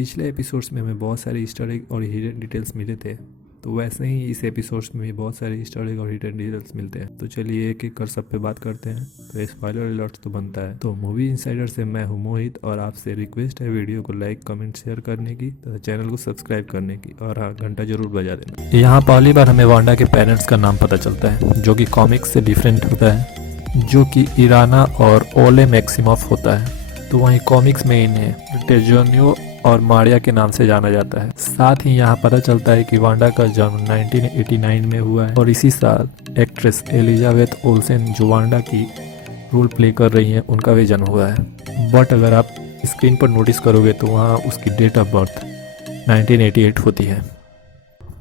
पिछले एपिसोड्स में हमें बहुत सारे ईस्टर एग और हिडन डिटेल्स मिले थे, तो वैसे ही इस एपिसोड्स में भी बहुत सारे ईस्टर एग और हिडन डिटेल्स मिलते हैं। तो चलिए एक एक कर सब पे बात करते हैं। तो स्पॉइलर अलर्ट तो बनता है। तो मूवी इनसाइडर से मैं हूँ मोहित और आपसे रिक्वेस्ट है वीडियो को लाइक कमेंट शेयर करने की तथा चैनल को सब्सक्राइब करने की, और हाँ, घंटा जरूर बजा देना। यहाँ पहली बार हमें वांडा के पेरेंट्स का नाम पता चलता है, जो कि कॉमिक्स से डिफरेंट होता है, जो कि इराना और ओले मैक्सिमॉफ होता है। तो वहीं कॉमिक्स में इन्हें टेजोनियो और मारिया के नाम से जाना जाता है। साथ ही यहाँ पता चलता है कि वांडा का जन्म 1989 में हुआ है और इसी साल एक्ट्रेस एलिजाबेथ ओल्सेन जो वांडा की रोल प्ले कर रही हैं उनका भी जन्म हुआ है। बट अगर आप स्क्रीन पर नोटिस करोगे तो वहाँ उसकी डेट ऑफ बर्थ 1988 होती है।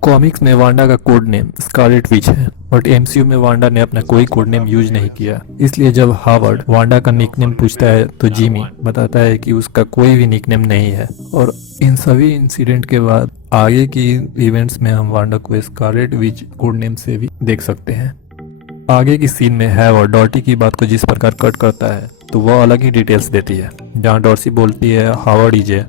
कॉमिक्स में वांडा का कोड नेम स्कारलेट विच है, बट एमसीयू में वांडा ने अपना कोई कोड नेम यूज नहीं किया। इसलिए जब हावर्ड वांडा का निकनेम पूछता है तो जिमी बताता है कि उसका कोई भी निकनेम नहीं है। और इन सभी इंसिडेंट के बाद आगे की इवेंट्स में हम वांडा को स्कारलेट विच कोड नेम से भी देख सकते हैं। आगे की सीन में हावर्ड डॉर्सी की बात को जिस प्रकार कट करता है तो वह अलग ही डिटेल्स देती है, जहाँ डॉर्सी बोलती है हावर्ड इज ए,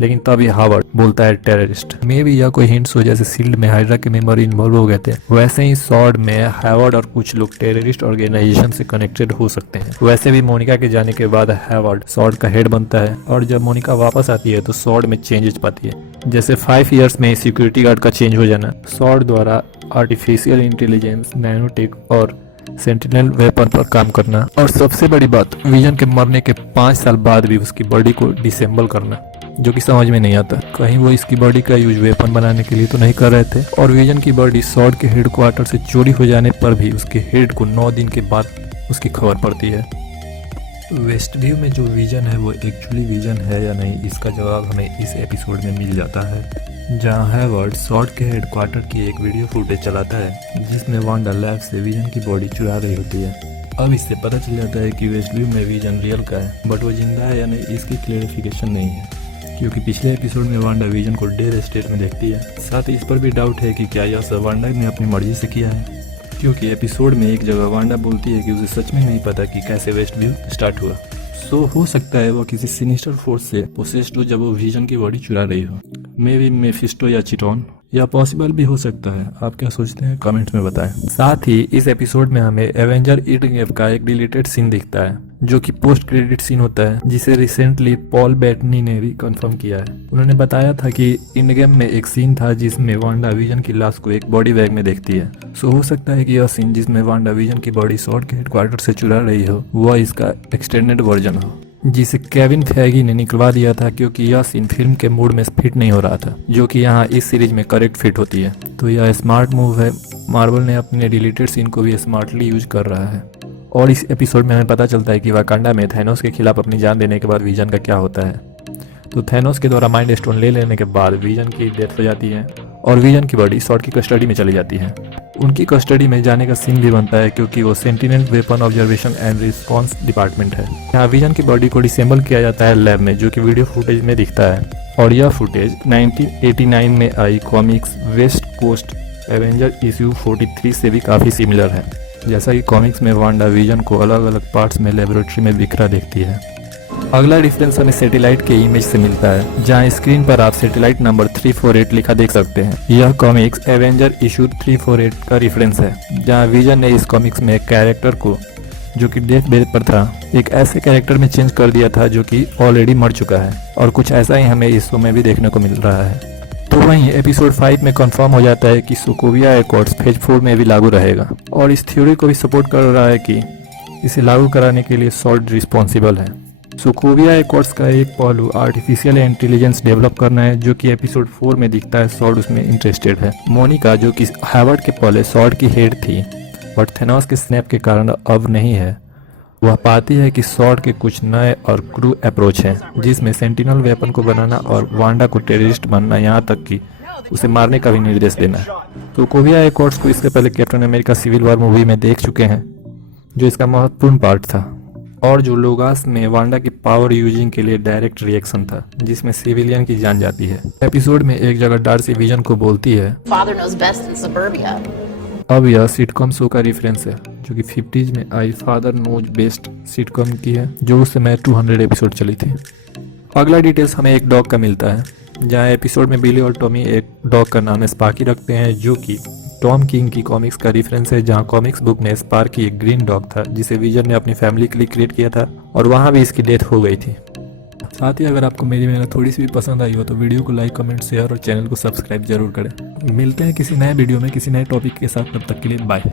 लेकिन तभी हावर्ड बोलता है टेररिस्ट। मे भी यह कोई हिंट्स हो, जैसे सील्ड में हाइड्रा के मेंबर इन्वॉल्व हो गए थे, वैसे ही सॉर्ड में हावर्ड और कुछ लोग टेररिस्ट ऑर्गेनाइजेशन से कनेक्टेड हो सकते हैं। वैसे भी मोनिका के जाने के बाद हावर्ड सॉर्ड का हेड बनता है, और जब मोनिका वापस आती है तो सॉर्ड में चेंजेस पाती है, जैसे 5 इयर्स में सिक्योरिटी गार्ड का चेंज हो जाना, सॉर्ड द्वारा आर्टिफिशियल इंटेलिजेंस, नैनोटेक और सेंटिनल वेपन पर काम करना, और सबसे बड़ी बात विजन के मरने के 5 साल बाद भी उसकी बॉडी को डिसेंबल करना, जो कि समझ में नहीं आता। कहीं वो इसकी बॉडी का यूज वेपन बनाने के लिए तो नहीं कर रहे थे। और विजन की बॉडी सॉर्ड के हेड क्वार्टर से चोरी हो जाने पर भी उसके हेड को 9 दिन के बाद उसकी खबर पड़ती है। वेस्ट व्यू में जो विजन है वो एक्चुअली विजन है या नहीं, इसका जवाब हमें इस एपिसोड में मिल जाता है, जहाँ हावर्ड सॉर्ड के हेड क्वार्टर की एक वीडियो फुटेज चलाता है जिसमें वांडा लैब से विजन की बॉडी चुरा रही होती है। अब इससे पता चल जाता है कि वेस्ट व्यू में विजन रियल का है, बट वो जिंदा है या नहीं इसकी क्लेरिफिकेशन नहीं है, क्योंकि पिछले एपिसोड में वांडा विजन को डेड स्टेट में देखती है। साथ ही इस पर भी डाउट है कि क्या यह सब वांडा ने अपनी मर्जी से किया है, क्योंकि एपिसोड में एक जगह वांडा बोलती है कि उसे सच में नहीं पता कि कैसे वेस्ट व्यू स्टार्ट हुआ। सो हो सकता है वो किसी सिनिस्टर फोर्स से पोसेस्ड हो जब वो विजन की बॉडी चुरा रही हो, मे बी मेफिस्टो या चिटोन, या पॉसिबल भी हो सकता है। आप क्या सोचते हैं कमेंट्स में बताएं। साथ ही इस एपिसोड में हमें एवेंजर ईटिंग का एक डिलीटेड सीन दिखता है, जो कि पोस्ट क्रेडिट सीन होता है, जिसे रिसेंटली पॉल बेटनी ने भी कंफर्म किया है। उन्होंने बताया था कि इंड गेम में एक सीन था जिसमें वांडा विजन की लाश को एक बॉडी बैग में देखती है। सो हो सकता है कि यह सीन जिसमें वांडा विजन की बॉडी सॉर्ड के हेडक्वार्टर से चुरा रही हो वह इसका एक्सटेंडेड वर्जन हो, जिसे केविन फेगी ने निकलवा दिया था, क्योंकि यह सीन फिल्म के मूड में फिट नहीं हो रहा था, जो कि यहाँ इस सीरीज में करेक्ट फिट होती है। तो यह स्मार्ट मूव है, मार्वल ने अपने डिलीटेड सीन को भी स्मार्टली यूज कर रहा है। और इस एपिसोड में हमें पता चलता है कि वाकांडा में थैनोस के खिलाफ अपनी जान देने के बाद विजन का क्या होता है। तो थैनोस के द्वारा माइंड स्टोन ले लेने के बाद विजन की डेथ हो जाती है और विजन की बॉडी सॉर्ड की कस्टडी में चली जाती है। उनकी कस्टडी में जाने का सीन भी बनता है, क्योंकि वो sentinel weapon observation and response department है। यहाँ विजन की बॉडी को डिसेंबल किया जाता है लैब में, जो कि वीडियो फुटेज में दिखता है। और यह फुटेज 1989 में आई comics west coast avenger issue 43 से भी काफ़ी सिमिलर है, जैसा कि कॉमिक्स में वांडा विजन को अलग अलग पार्ट्स में लेबोरेटरी में बिखरा देखती है। अगला डिफरेंस हमें सैटेलाइट के इमेज से मिलता है, जहां स्क्रीन पर आप सैटेलाइट नंबर 348 लिखा देख सकते हैं। यह कॉमिक्स एवेंजर इशू 348 का रेफरेंस है, जहां विजन ने इस कॉमिक्स में एक कैरेक्टर को, जो कि डेथ बेड पर था, एक ऐसे कैरेक्टर में चेंज कर दिया था जो कि ऑलरेडी मर चुका है। और कुछ ऐसा ही हमें इस शो में भी देखने को मिल रहा है। तो वहीं एपिसोड 5 में कंफर्म हो जाता है कि सोकोविया एकॉर्ड्स फेज 4 में भी लागू रहेगा, और इस थ्योरी को भी सपोर्ट कर रहा है कि इसे लागू कराने के लिए सॉर्ड रिस्पॉन्सिबल है। सोकोविया एकॉर्ड्स का एक पहलू आर्टिफिशियल इंटेलिजेंस डेवलप करना है, जो कि एपिसोड 4 में दिखता है सॉर्ड उसमें इंटरेस्टेड है। मोनिका, जो कि हावर्ड के पहले सॉर्ड की हेड थी बट थेनोस के स्नैप के कारण अब नहीं है, वह पाती है कि सॉर्ड के कुछ नए और क्रू अप्रोच हैं, जिसमें सेंटिनल वेपन को बनाना और वांडा को टेररिस्ट बनना, यहाँ तक कि उसे मारने का भी निर्देश देना है। तो सोकोविया एकॉर्ड्स को इससे पहले Captain America Civil War movie में देख चुके हैं, जो इसका महत्वपूर्ण पार्ट था, और जो लोगास में वांडा की पावर यूजिंग के लिए डायरेक्ट रिएक्शन था, जिसमें सिविलियन की जान जाती है। एपिसोड में एक जगह डार्सी विजन को बोलती है, Father knows best in suburbia. अब यह सिटकॉम शो का रेफरेंस है, जो कि 50s में आई फादर नोज बेस्ट सिटकॉम की है, जो उस समय 200 एपिसोड चली थी। अगला डिटेल्स हमें एक डॉग का मिलता है, जहाँ एपिसोड में बिली और टॉमी एक डॉग का नाम स्पार्की रखते हैं, जो कि टॉम किंग की कॉमिक्स का रेफरेंस है, जहाँ कॉमिक्स बुक में स्पार्की एक ग्रीन डॉग था जिसे विजन ने अपनी फैमिली के लिए क्रिएट किया था और वहाँ भी इसकी डेथ हो गई थी। साथ ही अगर आपको मेरी मेहनत थोड़ी सी भी पसंद आई हो तो वीडियो को लाइक, कमेंट, शेयर और चैनल को सब्सक्राइब जरूर करें। मिलते हैं किसी नए वीडियो में किसी नए टॉपिक के साथ, तब तक के लिए बाय।